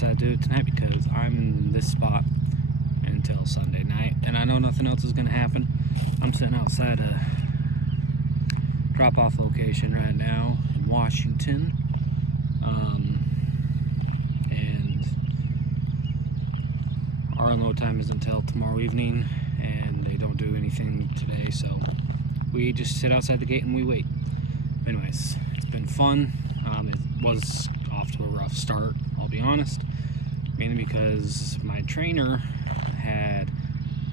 decided to do it tonight because I'm in this spot until Sunday night, and I know nothing else is going to happen. I'm sitting outside a drop-off location right now in Washington, and our unload time is until tomorrow evening, and they don't do anything today, so we just sit outside the gate and we wait. Anyways, it's been fun. It was off to a rough start, I'll be honest, mainly because my trainer had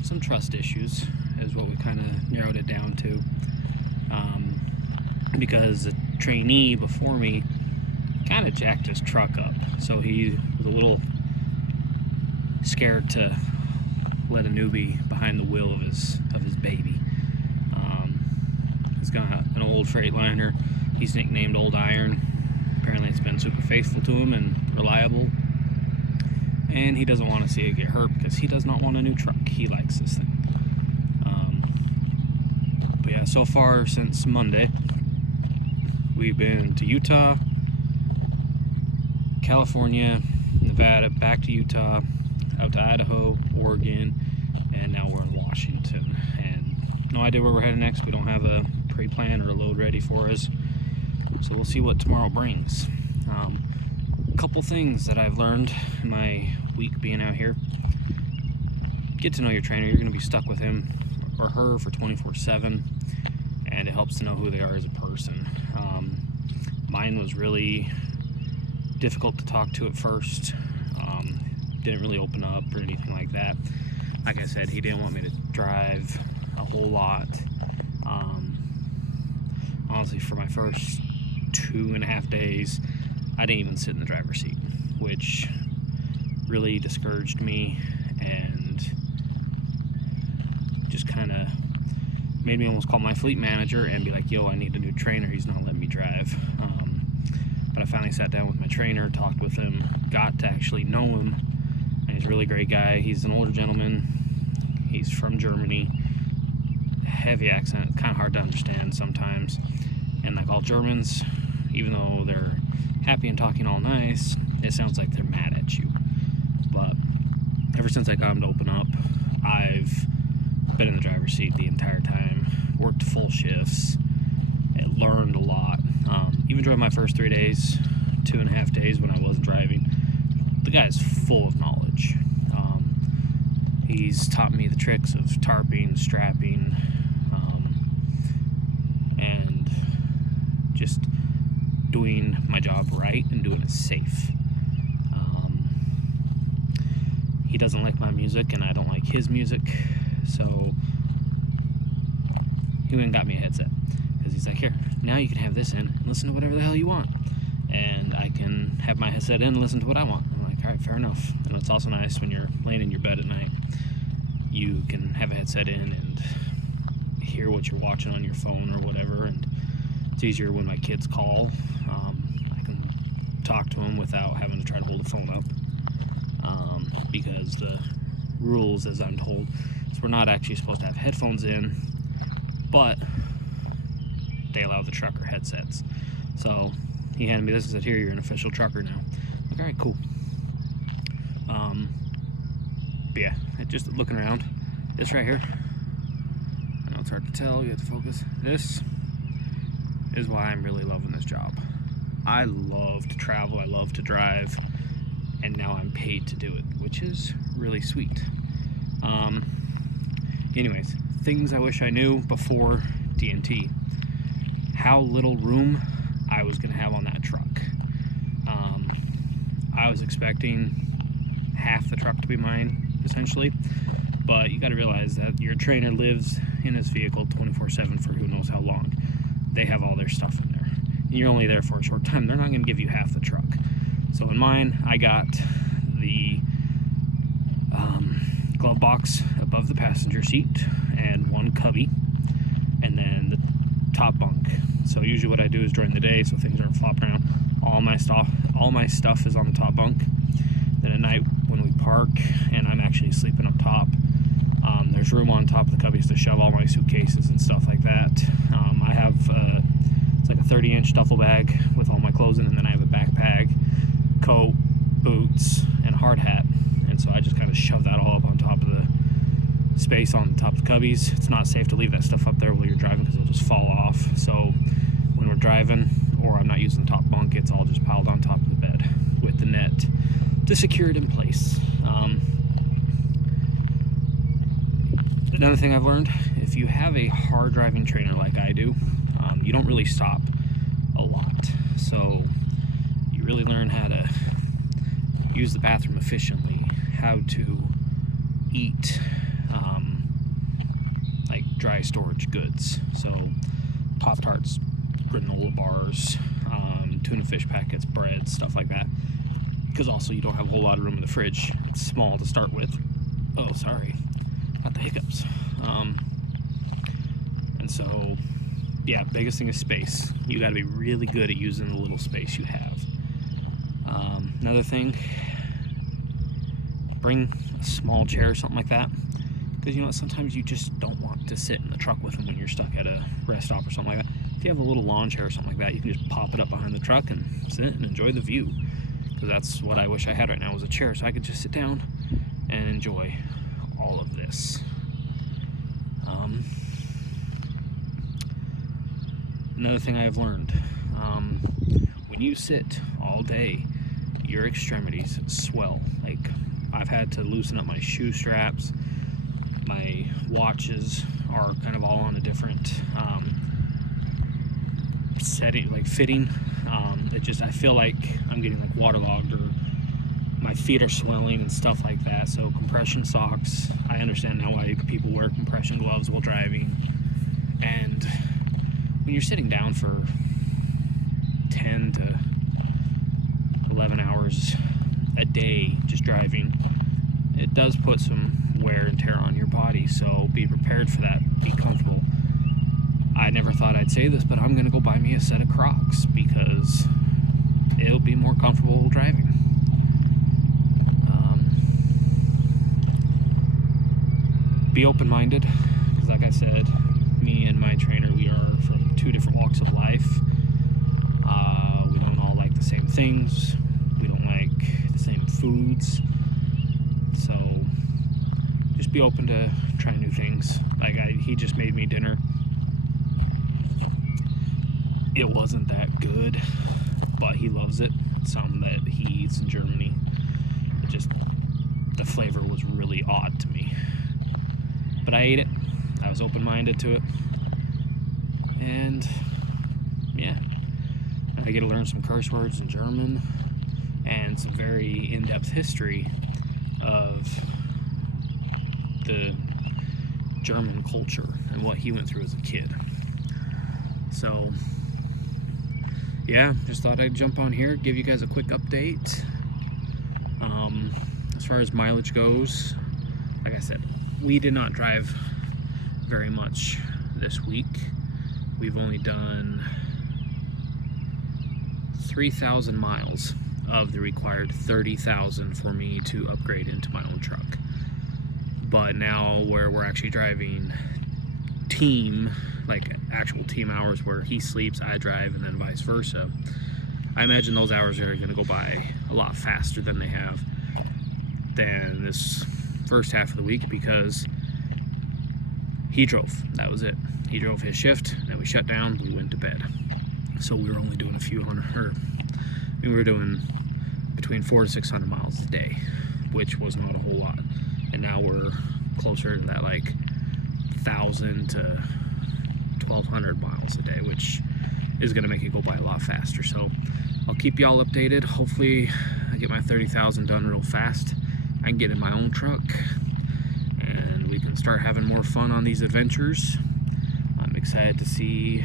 some trust issues, is what we kind of narrowed it down to, because the trainee before me kind of jacked his truck up, so he was a little scared to let a newbie behind the wheel of his baby. He's got an old Freightliner. He's nicknamed Old Iron. Apparently it's been super faithful to him and reliable, and he doesn't want to see it get hurt because he does not want a new truck. He likes this thing. But yeah, so far since Monday, we've been to Utah, California, Nevada, back to Utah, out to Idaho, Oregon, and now we're in Washington. And no idea where we're headed next. We don't have a pre-plan or a load ready for us, so we'll see what tomorrow brings. A couple things that I've learned in my week being out here: get to know your trainer. You're going to be stuck with him or her for 24/7, and it helps to know who they are as a person. Mine was really difficult to talk to at first. Didn't really open up or anything like that. Like I said, he didn't want me to drive a whole lot. Honestly, for my first 2.5 days, I didn't even sit in the driver's seat, which really discouraged me and just kind of made me almost call my fleet manager and be like, yo, I need a new trainer. He's not letting me drive. But I finally sat down with my trainer, talked with him, got to actually know him, and he's a really great guy. He's an older gentleman. He's from Germany. Heavy accent, kind of hard to understand sometimes. And like all Germans, even though they're happy and talking all nice, it sounds like they're mad at you. But ever since I got him to open up, I've been in the driver's seat the entire time, worked full shifts, and learned a lot. Even during my first 3 days, 2.5 days when I wasn't driving, the guy's full of knowledge. He's taught me the tricks of tarping, strapping, and just doing my job right and doing it safe. He doesn't like my music and I don't like his music, so he went and got me a headset, because he's like, here, now you can have this in and listen to whatever the hell you want, and I can have my headset in and listen to what I want. I'm like, alright, fair enough. And it's also nice when you're laying in your bed at night, you can have a headset in and hear what you're watching on your phone or whatever, and it's easier when my kids call. I can talk to them without having to try to hold the phone up, because the rules, as I'm told, is we're not actually supposed to have headphones in, but they allow the trucker headsets. So he handed me this and said, here, you're an official trucker now. I'm like, alright, cool. But yeah, just looking around, this right here, I know it's hard to tell, you have to focus. This is why I'm really loving this job. I love to travel, I love to drive, and now I'm paid to do it, which is really sweet. Anyways, things I wish I knew before TNT: how little room I was going to have on that truck. I was expecting half the truck to be mine, essentially, but you got to realize that your trainer lives in his vehicle 24/7 for who knows how long. They have all their stuff in there, and you're only there for a short time. They're not going to give you half the truck. So in mine, I got the glove box above the passenger seat and one cubby, and then the top bunk. So usually what I do is during the day, so things aren't flopping around, all my stuff is on the top bunk. Then at night when we park and I'm actually sleeping up top, there's room on top of the cubbies to shove all my suitcases and stuff like that. I have it's like a 30-inch duffel bag with all my clothes in, and then I have a backpack, coat, boots, hard hat, and so I just kind of shoved that all up on top of the space on the top of the cubbies. It's not safe to leave that stuff up there while you're driving because it'll just fall off. So when we're driving, or I'm not using the top bunk, it's all just piled on top of the bed with the net to secure it in place. Another thing I've learned, if you have a hard driving trainer like I do, you don't really stop a lot. So you really learn how to use the bathroom efficiently, how to eat like dry storage goods. So Pop-Tarts, granola bars, tuna fish packets, bread, stuff like that. Because also you don't have a whole lot of room in the fridge. It's small to start with. Oh, sorry. Got the hiccups. And so, yeah, biggest thing is space. You got to be really good at using the little space you have. Another thing, bring a small chair or something like that. Because, you know, sometimes you just don't want to sit in the truck with them when you're stuck at a rest stop or something like that. If you have a little lawn chair or something like that, you can just pop it up behind the truck and sit and enjoy the view. Because that's what I wish I had right now, was a chair, so I could just sit down and enjoy all of this. Another thing I've learned, when you sit all day, your extremities swell. Like, I've had to loosen up my shoe straps. My watches are kind of all on a different setting, like fitting. I feel like I'm getting like waterlogged, or my feet are swelling and stuff like that. So compression socks, I understand now why people wear compression gloves while driving. And when you're sitting down for 10 to 11 hours a day just driving, it does put some wear and tear on your body. So be prepared for that. Be comfortable. I never thought I'd say this, but I'm gonna go buy me a set of Crocs because it'll be more comfortable driving. Be open-minded, because like I said, me and my trainer, we are from two different walks of life. We don't all like the same things. We don't like the same foods. So just be open to trying new things. Like he just made me dinner. It wasn't that good, but he loves it. It's something that he eats in Germany. It just, the flavor was really odd to me. But I ate it. I was open-minded to it. And yeah, I get to learn some curse words in German and some very in-depth history of the German culture and what he went through as a kid. So yeah, just thought I'd jump on here, give you guys a quick update. As far as mileage goes, like I said, we did not drive very much this week. We've only done 3,000 miles of the required 30,000 for me to upgrade into my own truck. But now where we're actually driving team, like actual team hours where he sleeps, I drive, and then vice versa, I imagine those hours are going to go by a lot faster than they have than this first half of the week, because he drove. That was it. He drove his shift, and then we shut down, we went to bed. So we were only doing a few hundred, or we were doing between 400 to 600 miles a day, which was not a whole lot. And now we're closer to that, like 1,000 to 1,200 miles a day, which is going to make it go by a lot faster. So I'll keep y'all updated. Hopefully I get my 30,000 done real fast. I can get in my own truck and we can start having more fun on these adventures. I'm excited to see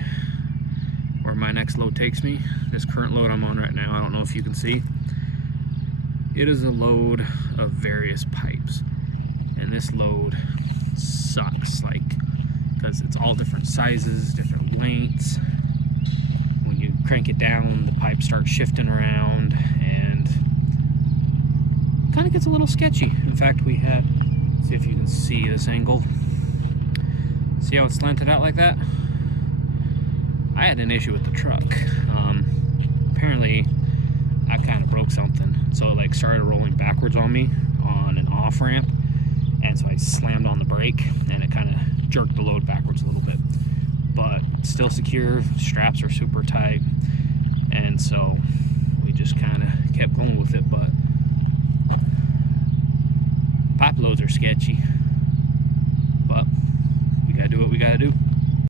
where my next load takes me. This current load I'm on right now, I don't know if you can see, it is a load of various pipes, and this load sucks, like, because it's all different sizes, different lengths. When you crank it down, the pipe starts shifting around and kind of gets a little sketchy. In fact, we had, let's see if you can see this angle. See how it's slanted out like that? I had an issue with the truck. Apparently I kind of broke something, so it like started rolling backwards on me on an off ramp, and so I slammed on the brake and it kind of jerked the load backwards a little bit, but still secure. Straps are super tight, and so we just kind of kept going with it.